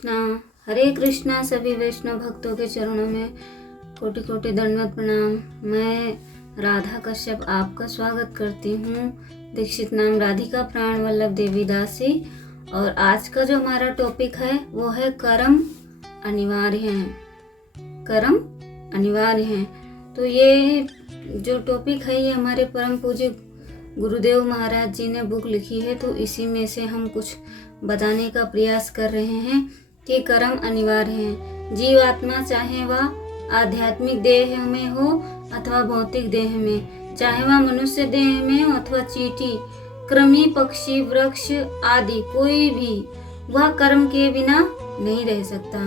हरे कृष्णा। सभी वैष्णव भक्तों के चरणों में कोटि कोटि दंडवत प्रणाम। मैं राधा कश्यप आपका स्वागत करती हूँ। दीक्षित नाम राधिका प्राण वल्लभ देवी दासी। और आज का जो हमारा टॉपिक है वो है कर्म अनिवार्य हैं। कर्म अनिवार्य हैं। तो ये जो टॉपिक है ये हमारे परम पूज्य गुरुदेव महाराज जी ने बुक लिखी है, तो इसी में से हम कुछ बताने का प्रयास कर रहे हैं कि कर्म अनिवार्य है। जीव आत्मा चाहे वह आध्यात्मिक देह में हो अथवा भौतिक देह में, चाहे वह मनुष्य देह में हो अथवा चींटी, कृमि, पक्षी, वृक्ष आदि कोई भी वह कर्म के बिना नहीं रह सकता।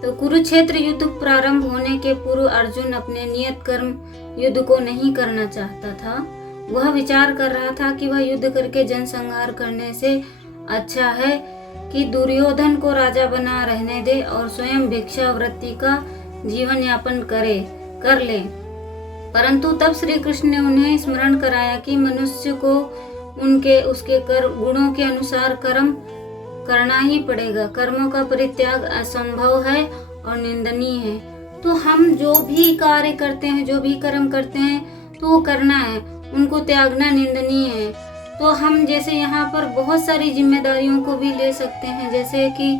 तो कुरुक्षेत्र युद्ध प्रारंभ होने के पूर्व अर्जुन अपने नियत कर्म युद्ध को नहीं करना चाहता था। वह विचार कर रहा था कि वह युद्ध करके जनसंहार करने से अच्छा है कि दुर्योधन को राजा बना रहने दे और स्वयं भिक्षावृत्ति का जीवन यापन कर ले। परंतु तब श्री कृष्ण ने उन्हें स्मरण कराया कि मनुष्य को उसके गुणों के अनुसार कर्म करना ही पड़ेगा। कर्मों का परित्याग असंभव है और निंदनीय है। तो हम जो भी कार्य करते हैं, जो भी कर्म करते हैं तो वो करना है, उनको त्यागना निंदनीय है। तो हम जैसे यहाँ पर बहुत सारी जिम्मेदारियों को भी ले सकते हैं, जैसे कि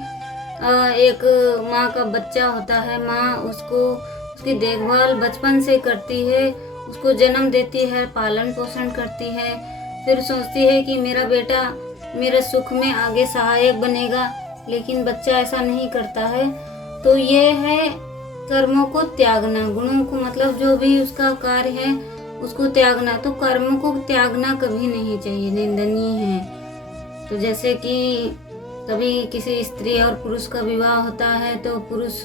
एक माँ का बच्चा होता है, माँ उसकी देखभाल बचपन से करती है, उसको जन्म देती है, पालन पोषण करती है, फिर सोचती है कि मेरा बेटा मेरे सुख में आगे सहायक बनेगा, लेकिन बच्चा ऐसा नहीं करता है। तो ये है कर्मों को त्यागना, गुणों को मतलब जो भी उसका कार्य है उसको त्यागना। तो कर्म को त्यागना कभी नहीं चाहिए, निंदनीय है। तो जैसे कि कभी किसी स्त्री और पुरुष का विवाह होता है तो पुरुष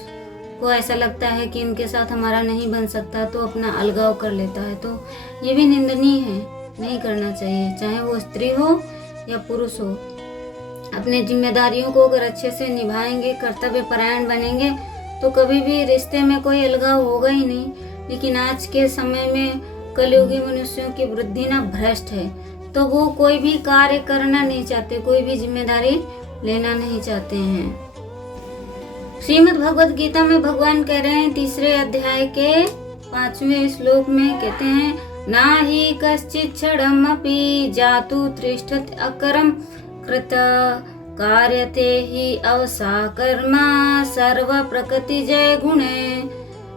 को ऐसा लगता है कि इनके साथ हमारा नहीं बन सकता, तो अपना अलगाव कर लेता है। तो ये भी निंदनीय है, नहीं करना चाहिए, चाहे वो स्त्री हो या पुरुष हो। अपने जिम्मेदारियों को अगर अच्छे से निभाएंगे, कर्तव्य परायण बनेंगे तो कभी भी रिश्ते में कोई अलगाव होगा ही नहीं। लेकिन आज के समय में कलयुगी मनुष्यों की वृद्धि ना भ्रष्ट है, तो वो कोई भी कार्य करना नहीं चाहते, कोई भी जिम्मेदारी लेना नहीं चाहते हैं। श्रीमद् भगवद गीता में भगवान कह रहे हैं, 3 अध्याय के 5वें श्लोक में कहते हैं, ना ही कश्चित् क्षणमपि जातु तिष्ठति अकर्म कृत कार्यते हि अवसा कर्मा सर्व प्रकृति जय गुणे।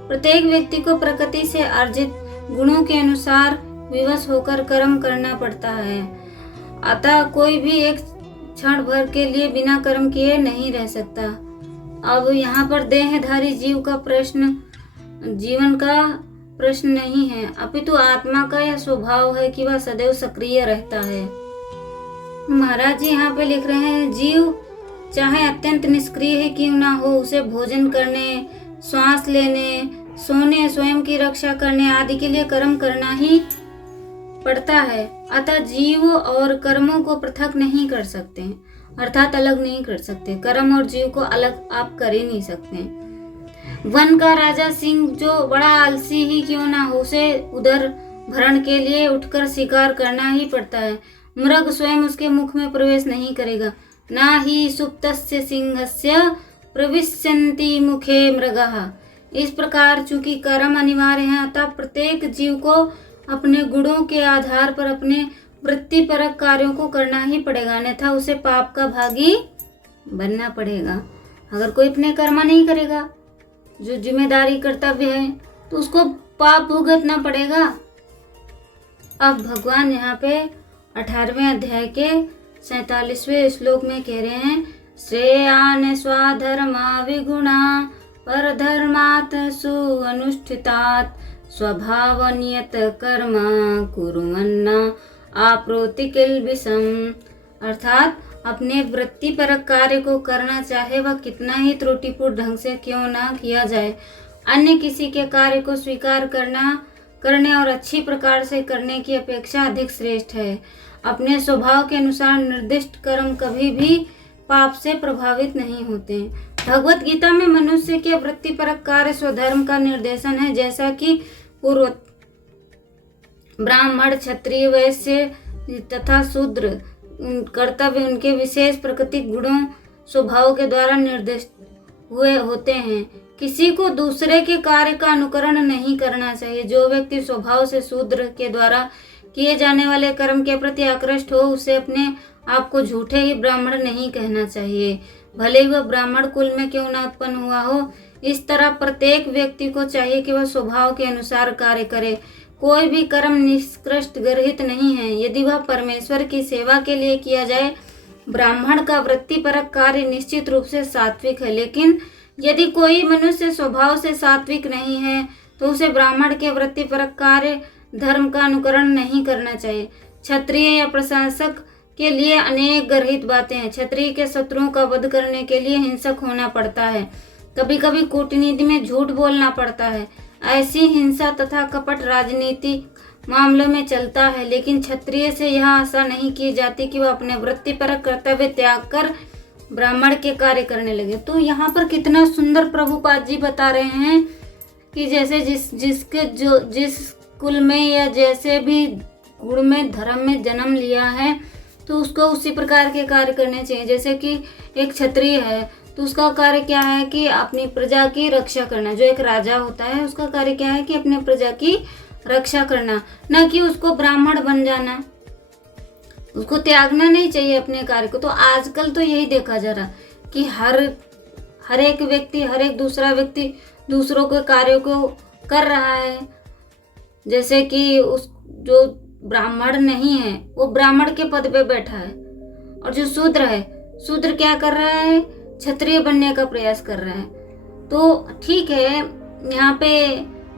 प्रत्येक व्यक्ति को प्रकृति से अर्जित गुणों के अनुसार विवश होकर कर्म करना पड़ता है। अतः कोई भी एक क्षण भर के लिए बिना कर्म किए नहीं रह सकता। अब यहाँ पर देहधारी जीव का प्रश्न जीवन का प्रश्न नहीं है, अपितु आत्मा का यह स्वभाव है कि वह सदैव सक्रिय रहता है। महाराज जी यहाँ पे लिख रहे हैं, जीव चाहे अत्यंत निष्क्रिय है क्यों ना हो, उसे भोजन करने, श्वास लेने, सोने, स्वयं की रक्षा करने आदि के लिए कर्म करना ही पड़ता है। अतः जीव और कर्मों को पृथक नहीं कर सकते, अर्थात अलग नहीं कर सकते। कर्म और जीव को अलग आप कर ही नहीं सकते। वन का राजा सिंह जो बड़ा आलसी ही क्यों ना हो, उसे उदर भरण के लिए उठकर शिकार करना ही पड़ता है। मृग स्वयं उसके मुख में प्रवेश नहीं करेगा। ना ही सुप्तस्य सिंहस्य प्रविशन्ति मुखे मृगः। इस प्रकार चूंकि कर्म अनिवार्य है, अतः प्रत्येक जीव को अपने गुणों के आधार पर अपने वृत्तिपरक कार्यों को करना ही पड़ेगा, अन्यथा उसे पाप का भागी बनना पड़ेगा। अगर कोई अपने कर्म नहीं करेगा, जो जिम्मेदारी कर्तव्य है, तो उसको पाप भुगतना पड़ेगा। अब भगवान यहाँ पे 18वें अध्याय के 47वें श्लोक में कह रहे हैं, श्रेयान स्वाधर्मा विगुणा परधर्मात् सुअनुष्ठितात् स्वभाव नियत कर्म कुर्वन्ना आप्नोति किल्बिषम्। अर्थात अपने वृत्तिपरक कार्य को करना, चाहे वह कितना ही त्रुटिपूर्ण ढंग से क्यों ना किया जाए। अन्य किसी के कार्य को स्वीकार करने और अच्छी प्रकार से करने की अपेक्षा अधिक श्रेष्ठ है। अपने स्वभाव के अनुसार निर्दिष्ट कर्म कभी भी पाप से प्रभावित नहीं होते। भगवत गीता में मनुष्य के वृत्तिपरक कार्य स्वधर्म का निर्देशन है, जैसा कि पूर्व ब्राह्मण, क्षत्रिय, वैश्य तथा शूद्र कर्तव्य उनके विशेष प्राकृतिक गुणों स्वभाव के द्वारा निर्दिष्ट हुए होते हैं। किसी को दूसरे के कार्य का अनुकरण नहीं करना चाहिए। जो व्यक्ति स्वभाव से शूद्र के द्वारा किए जाने वाले कर्म के प्रति आकृष्ट हो, उसे अपने आप को झूठे ही ब्राह्मण नहीं कहना चाहिए, भले ही वह ब्राह्मण कुल में क्यों न उत्पन्न हुआ हो। इस तरह प्रत्येक व्यक्ति को चाहिए कि वह स्वभाव के अनुसार कार्य करे। कोई भी कर्म निष्कृष्ट गर्हित नहीं है। यदि वह परमेश्वर की सेवा के लिए किया जाए, ब्राह्मण का वृत्तिपरक कार्य निश्चित रूप से सात्विक है। लेकिन यदि कोई मनुष्य स्वभाव से सात्विक नहीं है, तो उसे ब्राह्मण के वृत्तिपरक कार्य धर्म का अनुकरण नहीं करना चाहिए। क्षत्रिय या प्रशासक के लिए अनेक गर्हित बातें हैं। क्षत्रिय के शत्रुओं का वध करने के लिए हिंसक होना पड़ता है। कभी कभी कूटनीति में झूठ बोलना पड़ता है। ऐसी हिंसा तथा कपट राजनीति मामलों में चलता है। लेकिन क्षत्रिय से यह आशा नहीं की जाती कि वह अपने वृत्तिपरक कर्तव्य त्याग कर ब्राह्मण के कार्य करने लगे। तो यहाँ पर कितना सुंदर प्रभुपाद जी बता रहे हैं कि जैसे जिस कुल में या जैसे भी गुण में धर्म में जन्म लिया है, तो उसको उसी प्रकार के कार्य करने चाहिए। जैसे कि एक क्षत्रिय है, तो उसका कार्य क्या है कि अपनी प्रजा की रक्षा करना। जो एक राजा होता है, उसका कार्य क्या है कि अपने प्रजा की रक्षा करना, न कि उसको ब्राह्मण बन जाना। उसको त्यागना नहीं चाहिए अपने कार्य को। तो आजकल तो यही देखा जा रहा कि हर एक व्यक्ति, हर एक दूसरा व्यक्ति दूसरों के कार्यों को कर रहा है। जैसे कि उस जो ब्राह्मण नहीं है, वो ब्राह्मण के पद पे बैठा है, और जो शूद्र है, शूद्र क्या कर रहा है? क्षत्रिय बनने का प्रयास कर रहा है। तो ठीक है, यहाँ पे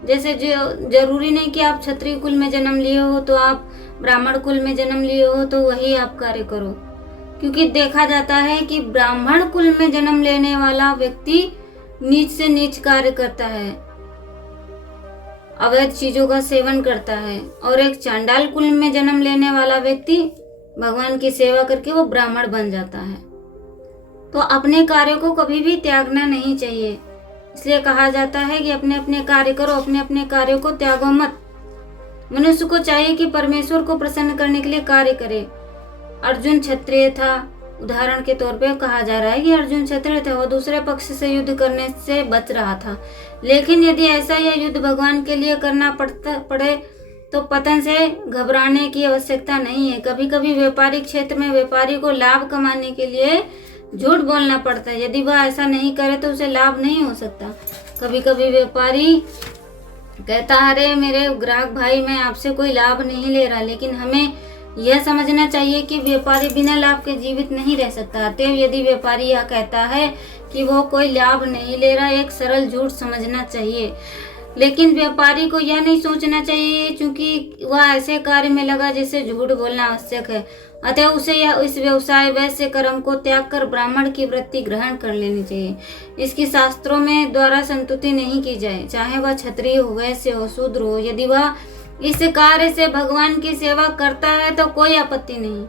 जैसे जो जरूरी नहीं कि आप क्षत्रिय कुल में जन्म लिए हो तो आप ब्राह्मण कुल में जन्म लिए हो तो वही आप कार्य करो। क्योंकि देखा जाता है कि ब्राह्मण कुल में जन्म लेने वाला व्यक्ति नीच से नीच कार्य करता है, अवैध चीजों का सेवन करता है, और एक चांडाल कुल में जन्म लेने वाला व्यक्ति भगवान की सेवा करके वो ब्राह्मण बन जाता है। तो अपने कार्यों को कभी भी त्यागना नहीं चाहिए। इसलिए कहा जाता है कि अपने अपने कार्य करो, अपने अपने कार्यों को त्यागो मत। मनुष्य को चाहिए कि परमेश्वर को प्रसन्न करने के लिए कार्य करे। अर्जुन क्षत्रिय था, उदाहरण के तौर पे कहा जा रहा है कि अर्जुन क्षत्रिय था, वो दूसरे पक्ष से युद्ध करने से बच रहा था। लेकिन यदि ऐसा यह युद्ध भगवान के लिए करना पड़े तो पतन से घबराने की आवश्यकता नहीं है। कभी कभी व्यापारिक क्षेत्र में व्यापारी को लाभ कमाने के लिए झूठ बोलना पड़ता है। यदि वह ऐसा नहीं करे तो उसे लाभ नहीं हो सकता। कभी कभी व्यापारी कहता है, अरे मेरे ग्राहक भाई, मैं आपसे कोई लाभ नहीं ले रहा। लेकिन हमें यह समझना चाहिए कि व्यापारी बिना लाभ के जीवित नहीं रह सकता। अतएव यदि व्यापारी यह कहता है कि वो कोई लाभ नहीं ले रहा, एक सरल झूठ समझना चाहिए। लेकिन व्यापारी को यह नहीं सोचना चाहिए क्योंकि वह ऐसे कार्य में लगा जिससे झूठ बोलना आवश्यक है, अतः उसे यह इस व्यवसाय वैश्य कर्म को त्याग कर ब्राह्मण की वृत्ति ग्रहण कर लेनी चाहिए। इसकी शास्त्रों में द्वारा संतुष्टि नहीं की जाए, चाहे वह क्षत्रिय हो, वैश्य हो, शूद्र हो। यदि वह इस कार्य से भगवान की सेवा करता है तो कोई आपत्ति नहीं।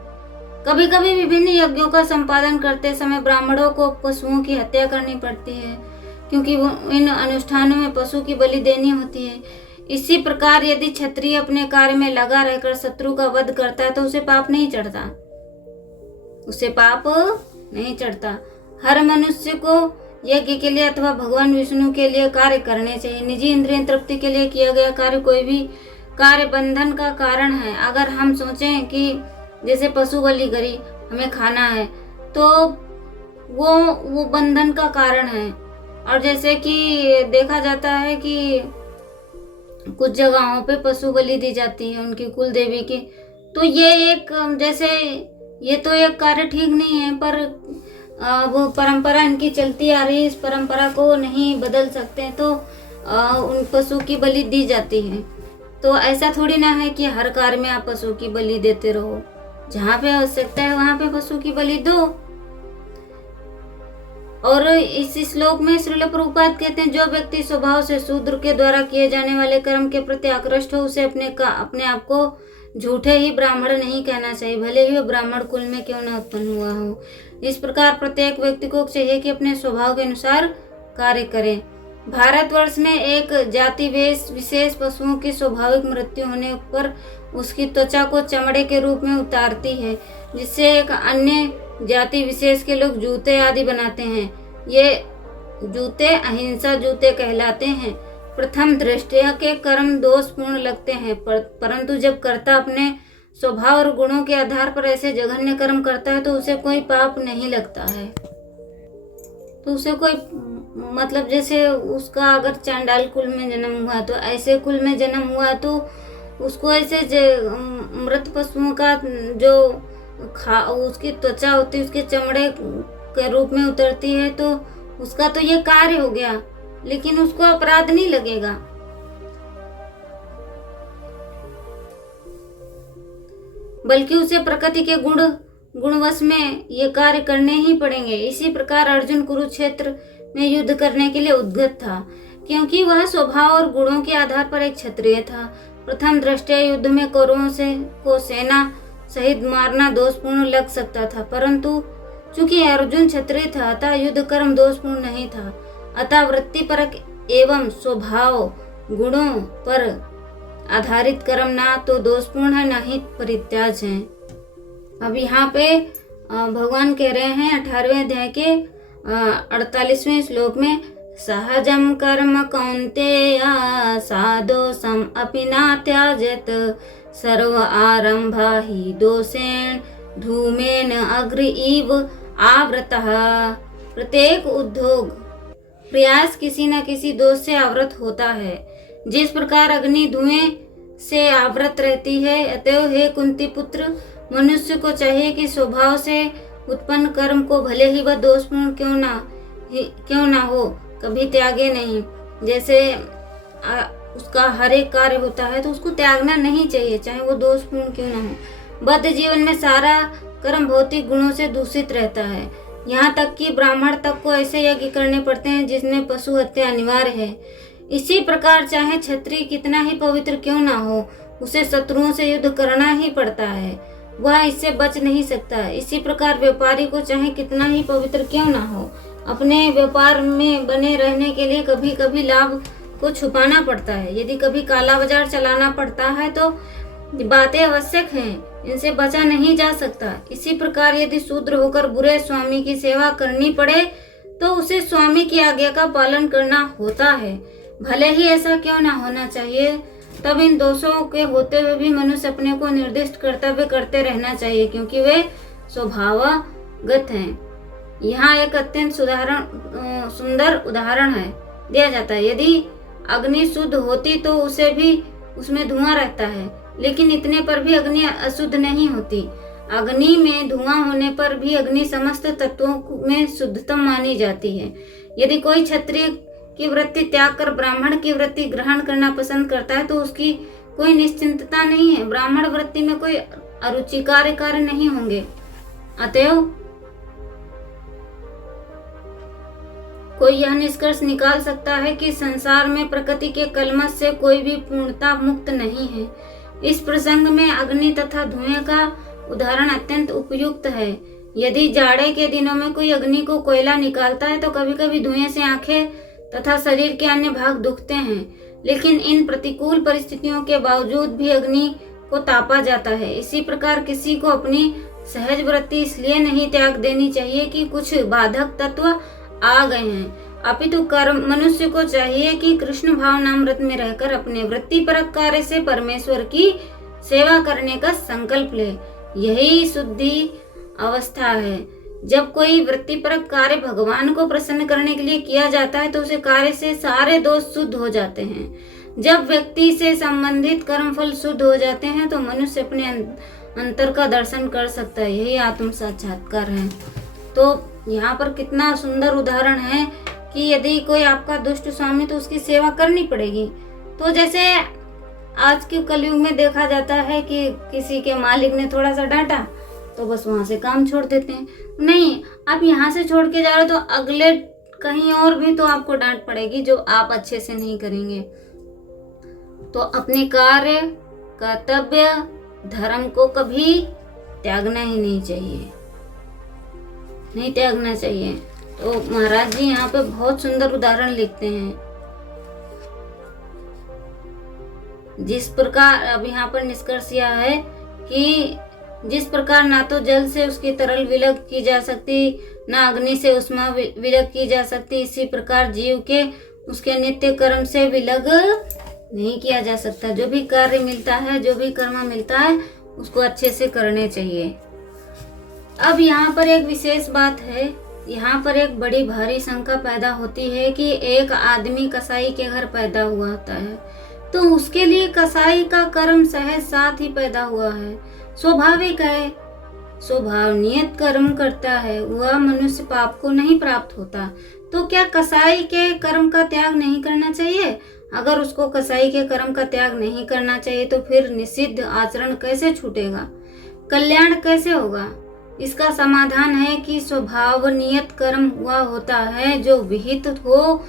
कभी कभी विभिन्न यज्ञों का संपादन करते समय ब्राह्मणों को पशुओं की हत्या करनी पड़ती है, क्योंकि इन अनुष्ठानों में पशु की बलि देनी होती है। इसी प्रकार यदि क्षत्रिय अपने कार्य में लगा रहकर शत्रु का वध करता है तो उसे पाप नहीं चढ़ता, उसे पाप नहीं चढ़ता। हर मनुष्य को यज्ञ के लिए अथवा भगवान विष्णु के लिए कार्य करने चाहिए। निजी इंद्रिय तृप्ति के लिए किया गया कार्य कोई भी कार्य बंधन का कारण है। अगर हम सोचें कि जैसे पशु बलि करी, हमें खाना है, तो वो बंधन का कारण है। और जैसे कि देखा जाता है कि कुछ जगहों पे पशु बलि दी जाती है उनकी कुल देवी की, तो ये एक जैसे ये तो एक कार्य ठीक नहीं है, पर वो परंपरा इनकी चलती आ रही है, इस परंपरा को नहीं बदल सकते, तो उन पशु की बलि दी जाती है। तो ऐसा थोड़ी ना है कि हर कार्य में आप पशु की बलि देते रहो। जहाँ पे आवश्यकता है वहां पे पशु की बलि दो। और इस श्लोक में श्रील प्रभुपाद कहते हैं, जो व्यक्ति स्वभाव से शूद्र के द्वारा किए जाने वाले कर्म के प्रति आकृष्ट हो, उसे अपने आप को झूठे ही ब्राह्मण नहीं कहना चाहिए, भले ही वो ब्राह्मण कुल में क्यों न उत्पन्न हुआ हो। इस प्रकार प्रत्येक व्यक्ति को चाहिए कि अपने स्वभाव के अनुसार कार्य करे। भारतवर्ष में एक जाति विशेष पशुओं की स्वाभाविक मृत्यु होने पर उसकी त्वचा को चमड़े के रूप में उतारती है, जिससे एक अन्य जाति विशेष के लोग जूते आदि बनाते हैं। ये जूते अहिंसा जूते कहलाते हैं। प्रथम दृष्टया के कर्म दोषपूर्ण लगते हैं, परंतु जब कर्ता अपने स्वभाव और गुणों के आधार पर ऐसे जघन्य कर्म करता है तो उसे कोई पाप नहीं लगता है। तो उसे कोई मतलब जैसे उसका अगर चांडाल कुल में जन्म हुआ तो ऐसे कुल में जन्म हुआ तो उसको ऐसे मृत पशुओं का जो उसकी त्वचा होती है उसके चमड़े के रूप में उतरती है, तो उसका तो ये कार्य हो गया, लेकिन उसको अपराध नहीं लगेगा। बल्कि उसे प्रकृति के गुणवश में ये कार्य करने ही पड़ेंगे। इसी प्रकार अर्जुन कुरुक्षेत्र में युद्ध करने के लिए उद्यत था, क्योंकि वह स्वभाव और गुणों के आधार पर एक क्षत्रिय था। प्रथम दृष्टया युद्ध में कौरवों को सेना सहित मारना दोषपूर्ण लग सकता था, परंतु चूंकि अर्जुन क्षत्रिय था अतः युद्ध कर्म दोषपूर्ण नहीं था। अतः वृत्तिपरक एवं स्वभाव गुणों पर आधारित कर्म ना तो दोषपूर्ण है, ना ही परित्याज है। अब यहाँ पे भगवान कह रहे हैं 18वें अध्याय के 48वें श्लोक में, सहजम कर्म कौन्तेय सादोषम अपि न त्याजेत सर्व आरंभा ही दोषेण धूमेन अग्र इव आवृतः। प्रत्येक उद्योग प्रयास किसी न किसी दोष से आवृत होता है। जिस प्रकार अग्नि धुएं से आवृत रहती है, अतएव हे कुंती पुत्र, मनुष्य को चाहिए कि स्वभाव से उत्पन्न कर्म को भले ही वह दोषपूर्ण क्यों ना हो कभी त्यागे नहीं। जैसे उसका हर एक कार्य होता है तो उसको त्यागना नहीं चाहिए, चाहे वो दोषपूर्ण क्यों ना हो। बद्ध जीवन में सारा कर्म भौतिक गुणों से दूषित रहता है। यहाँ तक कि ब्राह्मण तक को ऐसे यज्ञ करने पड़ते हैं जिसमें पशु हत्या अनिवार्य है। इसी प्रकार चाहे क्षत्रिय कितना ही पवित्र क्यों ना हो, उसे शत्रुओं से युद्ध करना ही पड़ता है, वह इससे बच नहीं सकता। इसी प्रकार व्यापारी को चाहे कितना ही पवित्र क्यों ना हो, अपने व्यापार में बने रहने के लिए कभी कभी लाभ को छुपाना पड़ता है। यदि कभी काला बाजार चलाना पड़ता है तो बातें आवश्यक हैं, इनसे बचा नहीं जा सकता। इसी प्रकार यदि शूद्र होकर बुरे स्वामी की सेवा करनी पड़े तो उसे स्वामी की आज्ञा का पालन करना होता है, भले ही ऐसा क्यों ना होना चाहिए। तब इन दोषों के होते हुए भी मनुष्य अपने को निर्दिष्ट कर्तव्य करते रहना चाहिए, क्योंकि वे स्वभावगत हैं। यहाँ एक अत्यंत सुंदर उदाहरण है दिया जाता है। यदि अग्नि शुद्ध होती तो उसे भी उसमें धुआं रहता है, लेकिन इतने पर भी अग्नि अशुद्ध नहीं होती। अग्नि में धुआं होने पर भी अग्नि समस्त तत्वों में शुद्धतम मानी जाती है। यदि कोई क्षत्रिय की वृत्ति त्याग कर ब्राह्मण की वृत्ति ग्रहण करना पसंद करता है तो उसकी कोई निश्चिंतता नहीं है। ब्राह्मण वृत्ति में कोई अरुचिकारी कार्य नहीं होंगे। अतएव कोई यह निष्कर्ष निकाल सकता है कि संसार में प्रकृति के कलमश से कोई भी पूर्णता मुक्त नहीं है। इस प्रसंग में अग्नि तथा धुएं का उदाहरण अत्यंत उपयुक्त है। यदि जाड़े के दिनों में कोई अग्नि को कोयला निकालता है तो कभी कभी धुएं से आंखें तथा शरीर के अन्य भाग दुखते हैं, लेकिन इन प्रतिकूल परिस्थितियों के बावजूद भी अग्नि को तापा जाता है। इसी प्रकार किसी को अपनी सहज वृत्ति इसलिए नहीं त्याग देनी चाहिए कि कुछ बाधक तत्व आ गए हैं, अपितु कर्म मनुष्य को चाहिए कि कृष्ण भावनामृत में रहकर अपने वृत्तिपरक कार्य से परमेश्वर की सेवा करने का संकल्प ले। यही शुद्धि अवस्था है। जब कोई वृत्तिपरक कार्य भगवान को प्रसन्न करने के लिए किया जाता है तो उसे कार्य से सारे दोष शुद्ध हो जाते हैं। जब व्यक्ति से संबंधित कर्मफल शुद्ध हो जाते हैं तो मनुष्य अपने अंतर का दर्शन कर सकता है। यही आत्म साक्षात्कार है। तो यहाँ पर कितना सुंदर उदाहरण है कि यदि कोई आपका दुष्ट स्वामी तो उसकी सेवा करनी पड़ेगी। तो जैसे आज के कलयुग में देखा जाता है कि किसी के मालिक ने थोड़ा सा डांटा तो बस वहां से काम छोड़ देते हैं। नहीं, आप यहाँ से छोड़ के जा रहे हो तो अगले कहीं और भी तो आपको डांट पड़ेगी जो आप अच्छे से नहीं करेंगे। तो अपने कार्य कर्तव्य धर्म को कभी त्यागना ही नहीं चाहिए, नहीं त्यागना चाहिए। तो महाराज जी यहाँ पे बहुत सुंदर उदाहरण लिखते हैं। जिस प्रकार अब यहाँ पर निष्कर्ष यह है कि जिस प्रकार ना तो जल से उसकी तरल विलग की जा सकती, ना अग्नि से उष्मा विलग की जा सकती, इसी प्रकार जीव के उसके नित्य कर्म से विलग नहीं किया जा सकता। जो भी कार्य मिलता है, जो भी कर्म मिलता है, उसको अच्छे से करने चाहिए। अब यहाँ पर एक विशेष बात है, यहाँ पर एक बड़ी भारी शंका पैदा होती है कि एक आदमी कसाई के घर पैदा हुआ होता है, तो उसके लिए कसाई का कर्म सहज साथ ही पैदा हुआ है, स्वाभाविक है, स्वभाव नियत कर्म करता है, वह मनुष्य पाप को नहीं प्राप्त होता। तो क्या कसाई के कर्म का त्याग नहीं करना चाहिए? अगर उसको कसाई के कर्म का त्याग नहीं करना चाहिए तो फिर निषिद्ध आचरण कैसे छूटेगा, कल्याण कैसे होगा? इसका समाधान है कि स्वभाव नियत कर्म हुआ होता है जो विहित हो,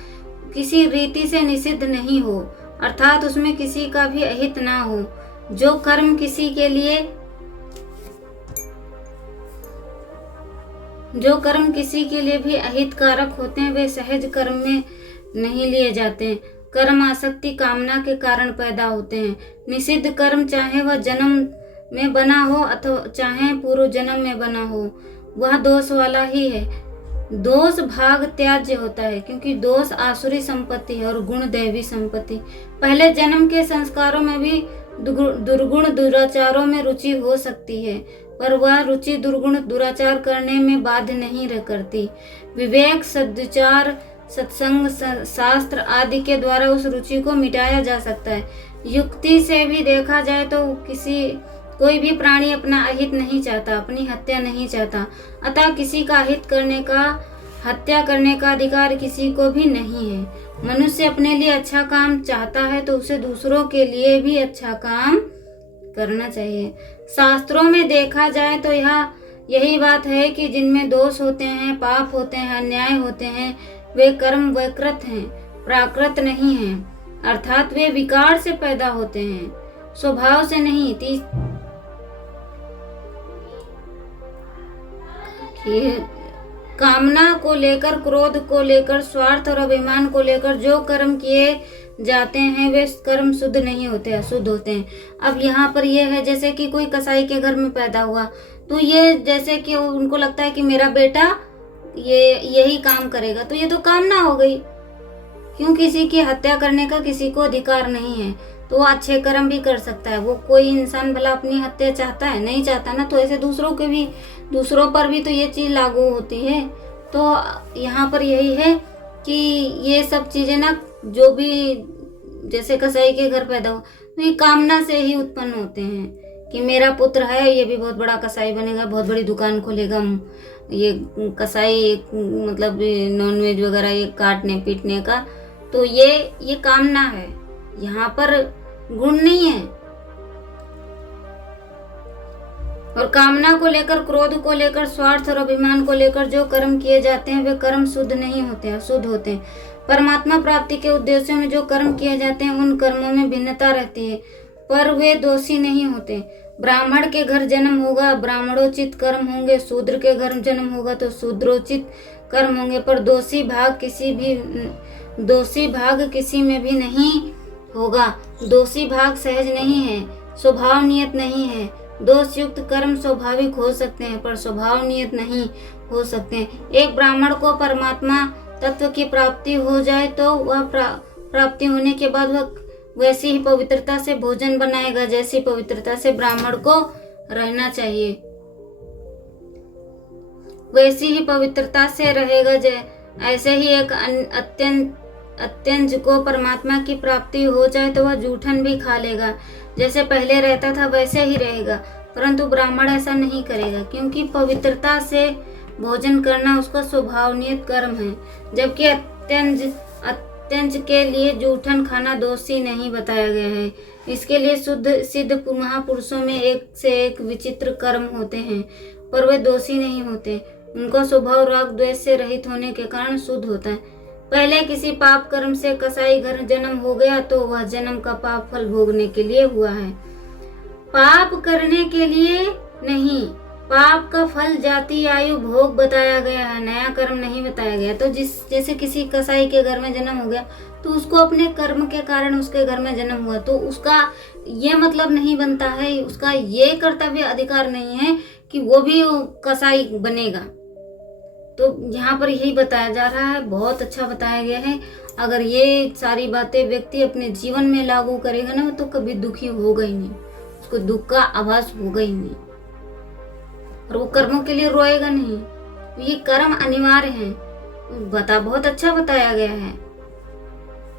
किसी रीति से निषिद्ध नहीं हो, अर्थात उसमें किसी का भी अहित ना हो। जो कर्म किसी के लिए भी अहित कारक होते हैं, वे सहज कर्म में नहीं लिए जाते। कर्म आसक्ति कामना के कारण पैदा होते हैं। निषिद्ध कर्म चाहे वह जन्म में बना हो अथवा चाहे पूर्व जन्म में बना हो, वह दोष वाला ही है। दोष भाग त्याज्य होता है, क्योंकि दोष आसुरी संपत्ति है और गुण दैवी संपत्ति। पहले जन्म के संस्कारों में भी दुर्गुण दुराचारों में रुचि हो सकती है, पर वह रुचि दुर्गुण दुराचार करने में बाध्य नहीं करती। विवेक, सद्विचार, सत्संग, शास्त्र आदि के द्वारा उस रुचि को मिटाया जा सकता है। युक्ति से भी देखा जाए तो कोई भी प्राणी अपना अहित नहीं चाहता, अपनी हत्या नहीं चाहता, अतः किसी का हत्या करने का अधिकार किसी को भी नहीं है। मनुष्य अपने लिए अच्छा काम चाहता है तो उसे दूसरों के लिए भी अच्छा काम करना चाहिए। शास्त्रों में देखा जाए तो यही बात है कि जिनमें दोष होते हैं, पाप होते हैं, अन्याय होते हैं, वे कर्म वैकृत हैं, प्राकृत नहीं हैं, अर्थात वे विकार से पैदा होते हैं, स्वभाव से नहीं। कामना को लेकर, क्रोध को लेकर, स्वार्थ और अभिमान को लेकर जो कर्म किए जाते हैं वे कर्म शुद्ध नहीं होते, अशुद्ध होते हैं। अब यहाँ पर यह है, जैसे कि कोई कसाई के घर में पैदा हुआ, तो ये जैसे कि उनको लगता है कि मेरा बेटा यही काम करेगा, तो ये तो कामना हो गई। क्यों? किसी की हत्या करने का किसी को अधिकार नहीं है, तो वो अच्छे कर्म भी कर सकता है। वो कोई इंसान भला अपनी हत्या चाहता है? नहीं चाहता ना, तो ऐसे दूसरों पर भी तो ये चीज लागू होती है। तो यहाँ पर यही है कि ये सब चीजें ना, जो भी जैसे कसाई के घर पैदा हो, तो ये कामना से ही उत्पन्न होते हैं कि मेरा पुत्र है, ये भी बहुत बड़ा कसाई बनेगा, बहुत बड़ी दुकान खोलेगा, ये कसाई मतलब नॉनवेज वगैरह ये काटने पीटने का, तो ये कामना है, यहाँ पर गुण नहीं है। और कामना को लेकर, क्रोध को लेकर, स्वार्थ और अभिमान को लेकर जो कर्म किए जाते हैं वे कर्म शुद्ध नहीं होते, अशुद्ध होते हैं। परमात्मा प्राप्ति के उद्देश्यों में जो कर्म किए जाते हैं उन कर्मों में भिन्नता रहती है, पर वे दोषी नहीं होते। ब्राह्मण के घर जन्म होगा, ब्राह्मणोचित कर्म होंगे, शूद्र के घर जन्म होगा तो शूद्रोचित कर्म होंगे, पर दोषी भाग किसी में भी नहीं होगा। दोषी भाग सहज नहीं है, स्वभाव नियत नहीं है। दोष युक्त कर्म स्वाभाविक हो सकते हैं, पर स्वभाव नियत नहीं हो सकते हैं। एक ब्राह्मण को परमात्मा तत्व की प्राप्ति हो जाए तो वह प्राप्ति होने के बाद वह वैसी ही पवित्रता से भोजन बनाएगा जैसी पवित्रता से ब्राह्मण को रहना चाहिए, वैसी ही पवित्रता से रहेगा। ऐसे ही एक अत्यंत को परमात्मा की प्राप्ति हो जाए तो वह जूठन भी खा लेगा, जैसे पहले रहता था वैसे ही रहेगा। परंतु ब्राह्मण ऐसा नहीं करेगा, क्योंकि पवित्रता से भोजन करना उसका स्वभाव नियत कर्म है, जबकि अत्यंत के लिए जूठन खाना दोषी नहीं बताया गया है। इसके लिए सिद्ध महापुरुषों में एक से एक विचित्र कर्म होते हैं, पर वे दोषी नहीं होते। उनका स्वभाव राग द्वेष से रहित होने के कारण शुद्ध होता है। पहले किसी पाप कर्म से कसाई घर जन्म हो गया तो वह जन्म का पाप फल भोगने के लिए हुआ है, पाप करने के लिए नहीं। पाप का फल जाति आयु भोग बताया गया है, नया कर्म नहीं बताया गया। तो जैसे किसी कसाई के घर में जन्म हो गया तो उसको अपने कर्म के कारण उसके घर में जन्म हुआ, तो उसका ये मतलब नहीं बनता है, उसका ये कर्तव्य अधिकार नहीं है कि वो भी कसाई बनेगा। तो यहाँ पर यही बताया जा रहा है, बहुत अच्छा बताया गया है। अगर ये सारी बातें व्यक्ति अपने जीवन में लागू करेगा ना तो कभी दुखी होगा ही नहीं, उसको दुख का आभास होगा ही नहीं और वो कर्मों के लिए रोएगा नहीं। तो ये कर्म अनिवार्य है, बहुत अच्छा बताया गया है।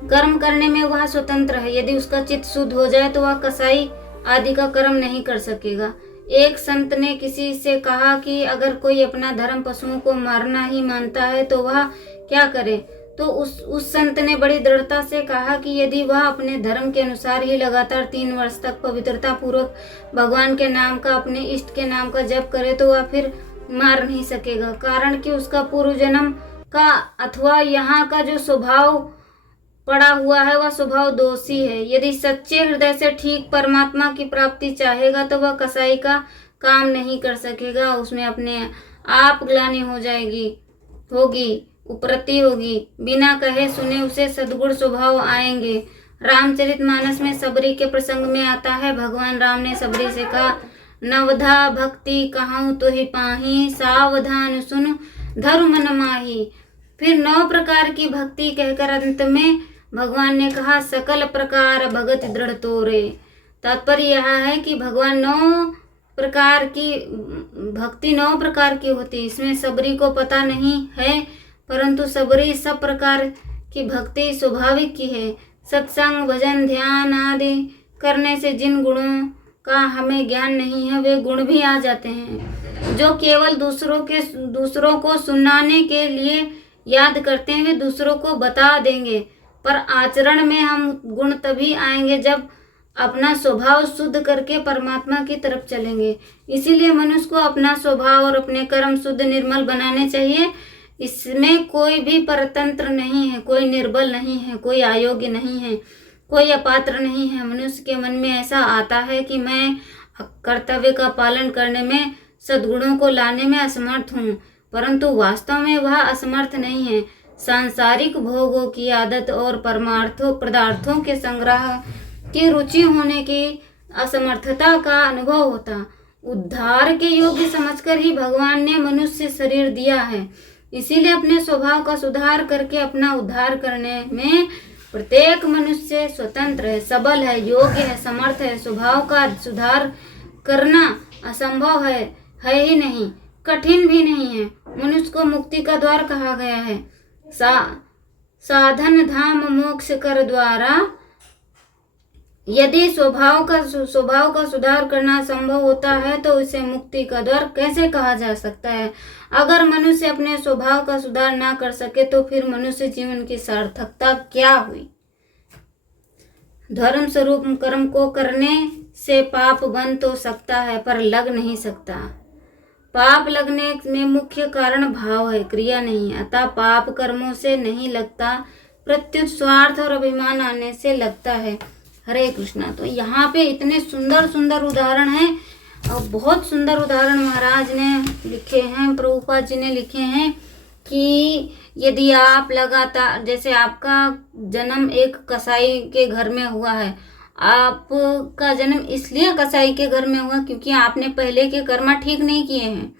कर्म करने में वह स्वतंत्र है, यदि उसका चित्त शुद्ध हो जाए तो वह कसाई आदि का कर्म नहीं कर सकेगा। एक संत ने किसी से कहा कि अगर कोई अपना धर्म पशुओं को मारना ही मानता है तो वह क्या करे। तो उस संत ने बड़ी दृढ़ता से कहा कि यदि वह अपने धर्म के अनुसार ही लगातार 3 वर्ष तक पवित्रता पूर्वक भगवान के नाम का, अपने इष्ट के नाम का जप करे तो वह फिर मार नहीं सकेगा, कारण कि उसका पूर्व जन्म का अथवा यहाँ का जो स्वभाव पड़ा हुआ है वह स्वभाव दोषी है। यदि सच्चे हृदय से ठीक परमात्मा की प्राप्ति चाहेगा तो वह कसाई का काम नहीं कर सकेगा, उसमें अपने आप ग्लानि होगी, उपरति होगी, बिना कहे सुने उसे सद्गुण स्वभाव आएंगे। रामचरितमानस में सबरी के प्रसंग में आता है, भगवान राम ने सबरी से कहा, नवधा भक्ति कहूँ तो ही पाही, सावधान सुन धर्म मन माही। फिर 9 प्रकार की भक्ति कहकर अंत में भगवान ने कहा, सकल प्रकार भगत दृढ़ तोरे। तात्पर्य यह है कि भगवान 9 प्रकार की भक्ति 9 प्रकार की होती है, इसमें सबरी को पता नहीं है, परंतु सबरी सब प्रकार की भक्ति स्वाभाविक की है। सत्संग, भजन, ध्यान आदि करने से जिन गुणों का हमें ज्ञान नहीं है वे गुण भी आ जाते हैं। जो केवल दूसरों को सुनाने के लिए याद करते हैं वे दूसरों को बता देंगे, पर आचरण में हम गुण तभी आएंगे जब अपना स्वभाव शुद्ध करके परमात्मा की तरफ चलेंगे। इसीलिए मनुष्य को अपना स्वभाव और अपने कर्म शुद्ध निर्मल बनाने चाहिए। इसमें कोई भी परतंत्र नहीं है, कोई निर्बल नहीं है, कोई अयोग्य नहीं है, कोई अपात्र नहीं है। मनुष्य के मन में ऐसा आता है कि मैं कर्तव्य का पालन करने में, सद्गुणों को लाने में असमर्थ हूँ, परंतु वास्तव में वह असमर्थ नहीं है। सांसारिक भोगों की आदत और पदार्थों के संग्रह की रुचि होने की असमर्थता का अनुभव होता। उद्धार के योग्य समझकर ही भगवान ने मनुष्य शरीर दिया है। इसीलिए अपने स्वभाव का सुधार करके अपना उद्धार करने में प्रत्येक मनुष्य स्वतंत्र है, सबल है, योग्य है, समर्थ है। स्वभाव का सुधार करना असंभव है ही नहीं, कठिन भी नहीं है। मनुष्य को मुक्ति का द्वार कहा गया है। साधन धाम मोक्ष कर द्वारा। यदि स्वभाव का सुधार करना संभव होता है तो इसे मुक्ति का द्वार कैसे कहा जा सकता है। अगर मनुष्य अपने स्वभाव का सुधार ना कर सके तो फिर मनुष्य जीवन की सार्थकता क्या हुई। धर्म स्वरूप कर्म को करने से पाप बन तो सकता है पर लग नहीं सकता। पाप लगने में मुख्य कारण भाव है, क्रिया नहीं। अतः पाप कर्मों से नहीं लगता, प्रत्युत स्वार्थ और अभिमान आने से लगता है। हरे कृष्णा। तो यहाँ पे इतने सुंदर सुंदर उदाहरण हैं और बहुत सुंदर उदाहरण महाराज ने लिखे हैं, प्रभुपाद जी ने लिखे हैं कि यदि आप लगातार, जैसे आपका जन्म एक कसाई के घर में हुआ है, आपका जन्म इसलिए कसाई के घर में हुआ क्योंकि आपने पहले के कर्म ठीक नहीं किए हैं,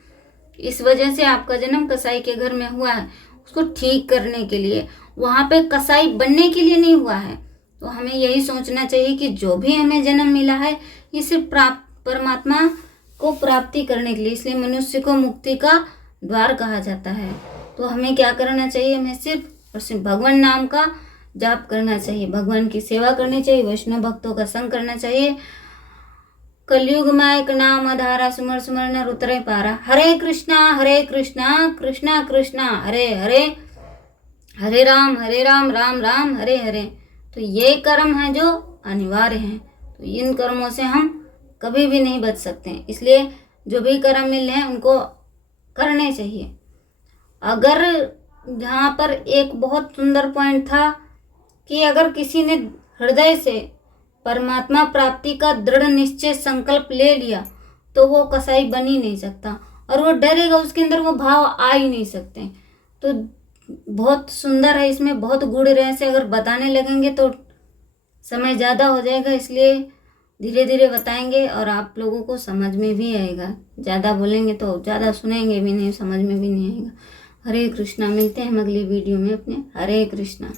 इस वजह से आपका जन्म कसाई के घर में हुआ है। उसको ठीक करने के लिए, वहाँ पे कसाई बनने के लिए नहीं हुआ है। तो हमें यही सोचना चाहिए कि जो भी हमें जन्म मिला है ये सिर्फ परमात्मा को प्राप्ति करने के लिए, इसलिए मनुष्य को मुक्ति का द्वार कहा जाता है। तो हमें क्या करना चाहिए, हमें सिर्फ और सिर्फ भगवान नाम का जाप करना चाहिए, भगवान की सेवा करनी चाहिए, वैष्णव भक्तों का संग करना चाहिए। कलयुग में एक नाम आधारा, सुमर सुमर न उतरे पारा। हरे कृष्णा कृष्णा कृष्णा हरे हरे, हरे राम राम राम हरे हरे। तो ये कर्म है जो अनिवार्य हैं, तो इन कर्मों से हम कभी भी नहीं बच सकते हैं। इसलिए जो भी कर्म मिल रहे हैं उनको करने चाहिए। अगर यहाँ पर एक बहुत सुंदर पॉइंट था कि अगर किसी ने हृदय से परमात्मा प्राप्ति का दृढ़ निश्चय संकल्प ले लिया तो वो कसाई बन ही नहीं सकता, और वो डरेगा, उसके अंदर वो भाव आ ही नहीं सकते। तो बहुत सुंदर है, इसमें बहुत गूढ़ रहस्य अगर बताने लगेंगे तो समय ज़्यादा हो जाएगा, इसलिए धीरे धीरे बताएंगे और आप लोगों को समझ में भी आएगा। ज़्यादा बोलेंगे तो ज़्यादा सुनेंगे भी नहीं, समझ में भी नहीं आएगा। हरे कृष्णा। मिलते हैं हम अगली वीडियो में अपने। हरे कृष्णा।